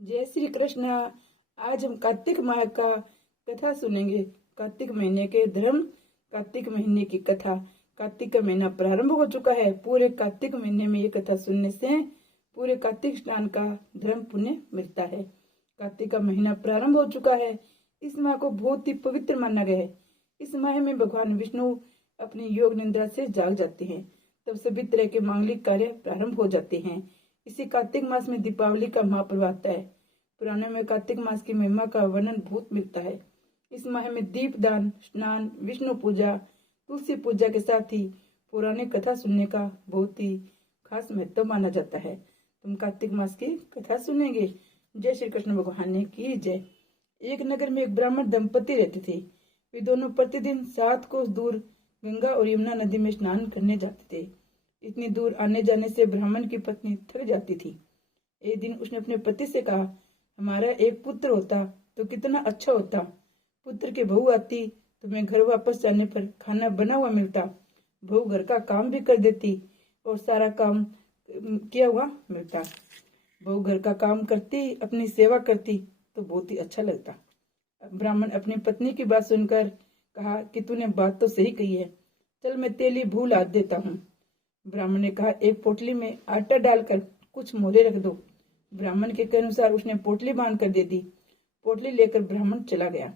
जय श्री कृष्ण। आज हम कार्तिक माह का कथा सुनेंगे। कार्तिक महीने के धर्म, कार्तिक महीने की कथा। कार्तिक का महीना प्रारंभ हो चुका है। पूरे कार्तिक महीने में ये कथा सुनने से पूरे कार्तिक स्नान का धर्म पुण्य मिलता है। कार्तिक का महीना प्रारंभ हो चुका है। इस माह को बहुत ही पवित्र माना गया है। इस माह में भगवान विष्णु अपनी योग निद्रा से जाग जाते हैं, तब सभी तरह के मांगलिक कार्य प्रारंभ हो जाते हैं। इसी कार्तिक मास में दीपावली का महापर्व आता है। पुराणों में कार्तिक मास की महिमा का वर्णन बहुत मिलता है। इस माह में दीप दान, स्नान, विष्णु पूजा, तुलसी पूजा के साथ ही पौराणिक कथा सुनने का बहुत ही खास महत्व माना जाता है। तुम कार्तिक मास की कथा सुनेंगे। जय श्री कृष्ण भगवान ने की जय। एक नगर में एक ब्राह्मण दंपति रहते थे। वे दोनों प्रतिदिन 7 कोस दूर गंगा और यमुना नदी में स्नान करने जाते थे। इतनी दूर आने जाने से ब्राह्मण की पत्नी थक जाती थी। एक दिन उसने अपने पति से कहा, हमारा एक पुत्र होता तो कितना अच्छा होता। पुत्र की बहू आती तो मैं घर वापस जाने पर खाना बना हुआ मिलता। बहू घर का काम भी कर देती और सारा काम किया हुआ मिलता। बहू घर का काम करती, अपनी सेवा करती तो बहुत ही अच्छा लगता। ब्राह्मण अपनी पत्नी की बात सुनकर कहा कि तूने बात तो सही कही है, चल मैं तेली भू लाद देता हूँ। ब्राह्मण ने कहा, एक पोटली में आटा डालकर कुछ मोहरे रख दो। ब्राह्मण के अनुसार उसने पोटली बांध कर दे दी। पोटली लेकर ब्राह्मण चला गया।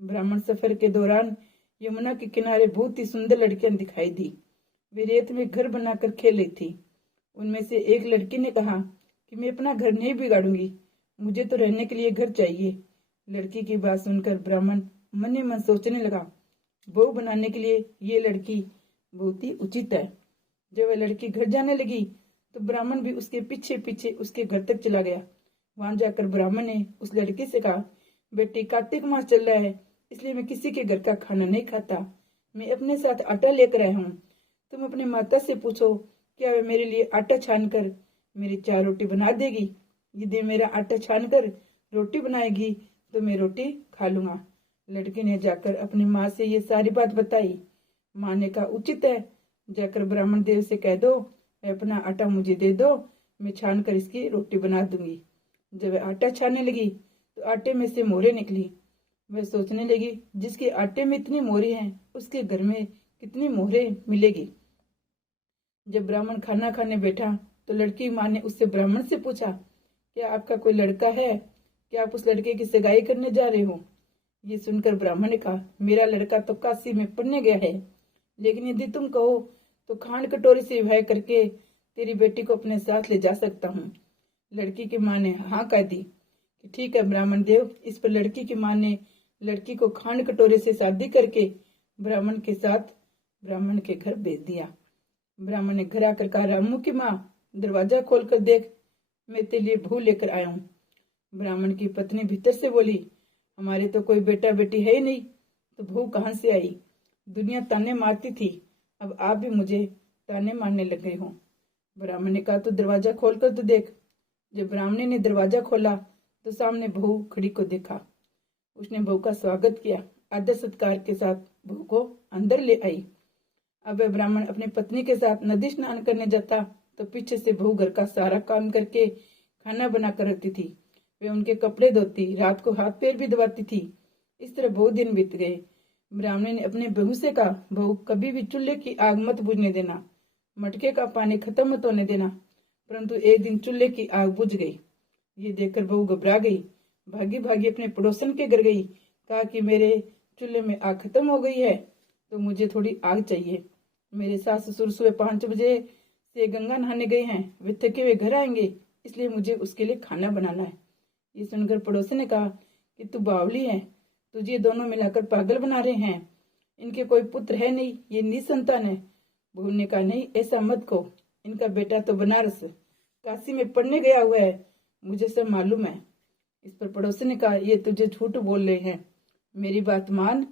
ब्राह्मण सफर के दौरान यमुना के किनारे बहुत ही सुंदर लड़कियां दिखाई दी। वे रेत में घर बनाकर खेल रही थी। उनमें से एक लड़की ने कहा कि मैं अपना घर नहीं बिगाड़ूंगी, मुझे तो रहने के लिए घर चाहिए। लड़की की बात सुनकर ब्राह्मण मन ही मन सोचने लगा, बहू बनाने के लिए ये लड़की बहुत ही उचित है। जब वह लड़की घर जाने लगी तो ब्राह्मण भी उसके पीछे पीछे उसके घर तक चला गया। वहां जाकर ब्राह्मण ने उस लड़की से कहा, बेटी कार्तिक मास चल रहा है, इसलिए मैं किसी के घर का खाना नहीं खाता। मैं अपने साथ आटा लेकर आया हूँ। तुम अपनी माता से पूछो, क्या वे मेरे लिए आटा छान कर मेरी 4 रोटी बना देगी। यदि मेरा आटा छान कर रोटी बनाएगी तो मैं रोटी खा लूंगा। लड़की ने जाकर अपनी माँ से ये सारी बात बताई। माँ ने कहा, उचित है, जाकर ब्राह्मण देव से कह दो अपना आटा मुझे दे दो, मैं छान कर इसकी रोटी बना दूंगी। जब वह आटा छानने लगी तो आटे में से मोहरे निकली। वह सोचने लगी, जिसके आटे में इतनी मोहरे हैं उसके घर में कितनी मोहरे मिलेगी। जब ब्राह्मण खाना खाने बैठा तो लड़की माँ ने उससे ब्राह्मण से पूछा, क्या आपका कोई लड़का है? क्या आप उस लड़के की सगाई करने जा रहे हो? ये सुनकर ब्राह्मण ने कहा, मेरा लड़का तो काशी में पढ़ने गया है, लेकिन यदि तुम कहो तो खांड कटोरी से विवाह करके तेरी बेटी को अपने साथ ले जा सकता हूँ। लड़की की माँ ने हाँ कह दी कि ठीक है ब्राह्मण देव। इस पर लड़की की माँ ने लड़की को खांड कटोरे से शादी करके ब्राह्मण के साथ ब्राह्मण के घर भेज दिया। ब्राह्मण ने घर आकर कहा, रामू की माँ दरवाजा खोलकर देख, मैं तेरे लिए बहू लेकर आया हूँ। ब्राह्मण की पत्नी भीतर से बोली, हमारे तो कोई बेटा बेटी है ही नहीं, तो बहू कहाँ से आई? दुनिया ताने मारती थी, अब आप भी मुझे ताने मारने लग गए हो। ब्राह्मण ने कहा, तो दरवाजा खोलकर तो देख। जब ब्राह्मण ने दरवाजा खोला तो सामने बहू खड़ी को देखा। उसने बहू का स्वागत किया, आदर सत्कार के साथ बहू को अंदर ले आई। अब वह ब्राह्मण अपनी पत्नी के साथ नदी स्नान करने जाता तो पीछे से बहू घर का सारा काम करके खाना बना कर रखती थी। वे उनके कपड़े धोती, रात को हाथ पैर भी दबाती थी। इस तरह बहुत दिन बीत गए। ब्राह्मण ने अपने बहू से कहा, बहू कभी भी चूल्हे की आग मत बुझने देना, मटके का पानी खत्म मत होने देना। परंतु एक दिन चूल्हे की आग बुझ गई। ये देखकर बहू घबरा गई, भागी भागी अपने पड़ोसन के घर गई। कहा कि मेरे चूल्हे में आग खत्म हो गई है तो मुझे थोड़ी आग चाहिए। मेरे सास ससुर सुबह 5 बजे से गंगा नहाने गए हैं, वे थके हुए घर आएंगे, इसलिए मुझे उसके लिए खाना बनाना है। ये सुनकर पड़ोसी ने कहा कि तू बावली है, तुझे दोनों मिलाकर पागल बना रहे हैं। इनके कोई पुत्र है नहीं, ये निसंतान है। बहू ने कहा, नहीं ऐसा मत कहो, इनका बेटा तो बनारस काशी में पढ़ने गया हुआ है, मुझे सब मालूम है। इस पर पड़ोसी ने कहा, ये तुझे झूठ बोल रहे हैं, मेरी बात मान,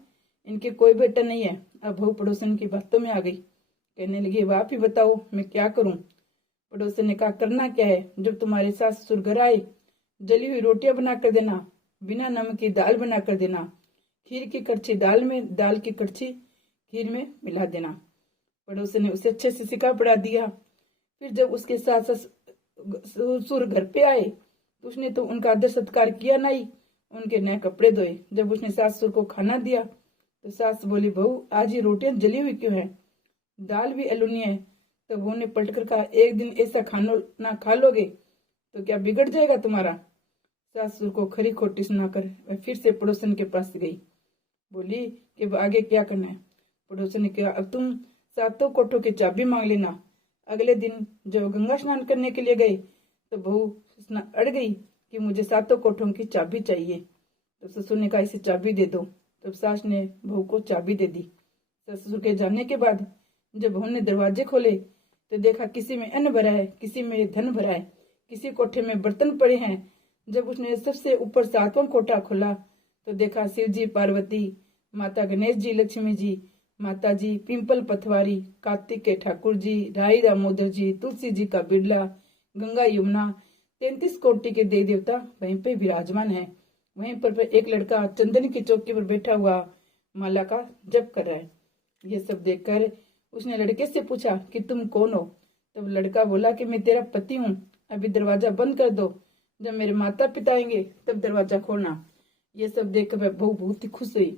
इनके कोई बेटा नहीं है। अब बहू पड़ोसन की बातों में आ गई, कहने लगी, अब आप ही बताओ मैं क्या करूं। पड़ोसन ने कहा, करना क्या है, जब तुम्हारे सास ससुर घर आए जली हुई रोटियां बना कर देना, बिना नमक की दाल बना कर देना, खीर की कड़छी दाल में, दाल की कड़छी खीर में मिला देना। पड़ोसी ने उसे अच्छे से सिखा पढ़ा दिया। फिर जब उसके सास ससुर घर पे आए तो उसने तो उनका आदर सत्कार किया नहीं, उनके नए कपड़े धोए। जब उसने सास ससुर को खाना दिया तो सास बोली, बहू आज ये रोटियां जली हुई क्यों है, दाल भी अलूनी है। तो बहू ने पलट कर कहा, एक दिन ऐसा खाना ना खा लोगे तो क्या बिगड़ जाएगा तुम्हारा। सास ससुर को खरी खोटी सुनाकर वह फिर से पड़ोसन के पास गई। बोली कि आगे क्या करना है। पड़ोसन ने कहा, अब तुम सातों कोठों की चाबी मांग लेना। अगले दिन जब गंगा स्नान करने के लिए गए तो बहू अड़ गई कि मुझे सातों कोठों की चाबी चाहिए। तो ससुर ने कहा, इसे चाबी दे दो। तब सास ने बहू को चाबी दे दी। ससुर के जाने के बाद जब बहू ने दरवाजे खोले तो देखा किसी में अन्न भरा है, किसी में धन भरा है, किसी कोठे में बर्तन पड़े हैं। जब उसने सबसे ऊपर सातवां कोठा खोला तो देखा शिव जी, पार्वती माता, गणेश जी, लक्ष्मी जी, माता जी, पिंपल पथवारी, कार्तिक के ठाकुर जी, राई दामोदर जी, तुलसी जी का बिरला, गंगा यमुना, 33 कोटि के देवी देवता वहीं पे विराजमान है। वहीं पर एक लड़का चंदन की चौकी पर बैठा हुआ माला का जप कर रहा है। ये सब देखकर उसने लड़के से पूछा कि तुम कौन हो। तब लड़का बोला कि मैं तेरा पति हूँ, अभी दरवाजा बंद कर दो, जब मेरे माता पिता आएंगे तब दरवाजा खोलना। ये सब देखकर वह बहू बहुत ही खुश हुई।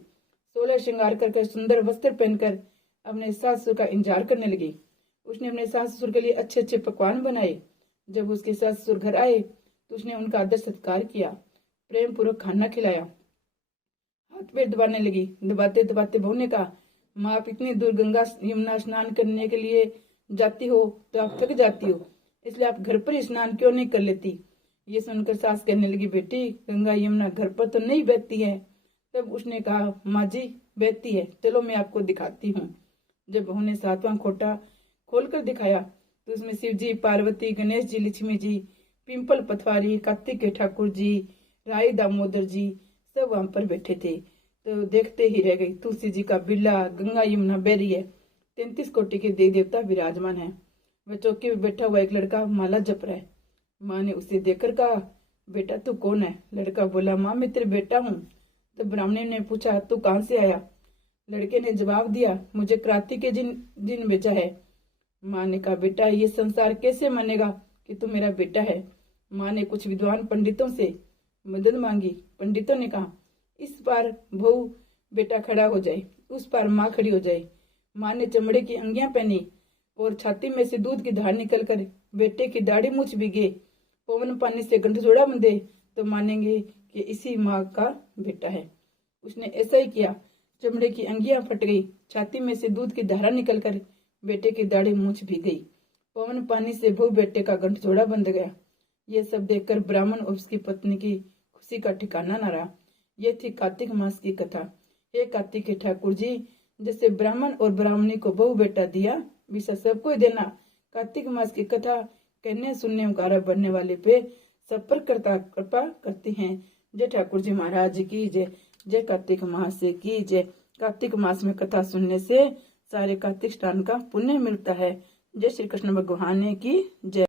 16 श्रृंगार कर सुंदर वस्त्र पहनकर अपने सास ससुर का इंतजार करने लगी। उसने अपने सास ससुर के लिए अच्छे अच्छे पकवान बनाए। जब उसके सास ससुर घर आए तो उसने उनका आदर सत्कार किया, प्रेम पूर्वक खाना खिलाया, हाथ पैर दबाने लगी। दबाते दबाते बहू ने कहा, माँ आप इतनी दूर गंगा यमुना स्नान करने के लिए जाती हो तो आप थक जाती हो, इसलिए आप घर पर ही स्नान क्यों नहीं कर लेती। ये सुनकर सास कहने लगी, बेटी गंगा यमुना घर पर तो नहीं बहती है। तब उसने कहा, माँ जी बहती है, चलो मैं आपको दिखाती हूँ। जब बहू ने सातवां खोटा खोलकर दिखाया तो उसमें शिव जी, पार्वती, गणेश जी, लक्ष्मी जी, पिंपल पथवारी, कार्तिक के ठाकुर जी, राई दामोदर जी सब वहां पर बैठे थे। तो देखते ही रह गई। तुलसी जी का बिरला, गंगा यमुना बह रही है, 33 कोटि के देवी देवता विराजमान है। वह चौकी में बैठा हुआ एक लड़का माला जप रहा है। माँ ने उसे देखकर कहा, बेटा तू कौन है। लड़का बोला, माँ मैं तेरे बेटा हूँ। तो ब्राह्मणी ने पूछा, तू कहाँ से आया। लड़के ने जवाब दिया, मुझे क्रांति के दिन भेजा है। माँ ने कहा, बेटा ये संसार कैसे मानेगा कि तू मेरा बेटा है। माँ ने कुछ विद्वान पंडितों से मदद मांगी। पंडितों ने कहा, इस पार बहू बेटा खड़ा हो जाए, उस पार माँ खड़ी हो जाए। माँ ने चमड़े की अंगियां पहनी और छाती में से दूध की धार निकलकर बेटे की दाढ़ी मूछ भीगे, पवन पानी से गंठजोड़ा बंधे तो मानेंगे कि इसी माँ का बेटा है। उसने ऐसा ही किया। चमड़े की अंगियां फट गई, छाती में से दूध की धारा निकलकर बेटे की दाढ़ी मूछ भी गई, पवन पानी से बहू बेटे का गंठजोड़ा बंध गया। ये सब देखकर ब्राह्मण और उसकी पत्नी की खुशी का ठिकाना न रहा। ये थी कार्तिक मास की कथा। हे कार्तिक के ठाकुर जी, जैसे ब्राह्मण और ब्राह्मणी को बहू बेटा दिया, विषय सबको देना। कार्तिक मास की कथा कहने सुनने उकारा बनने वाले पे सब पर कृपा करती हैं। जय ठाकुर जी महाराज की जय। जय कार्तिक मास की जय। कार्तिक मास में कथा सुनने से सारे कार्तिक स्नान का पुण्य मिलता है। जय श्री कृष्ण भगवान की जय।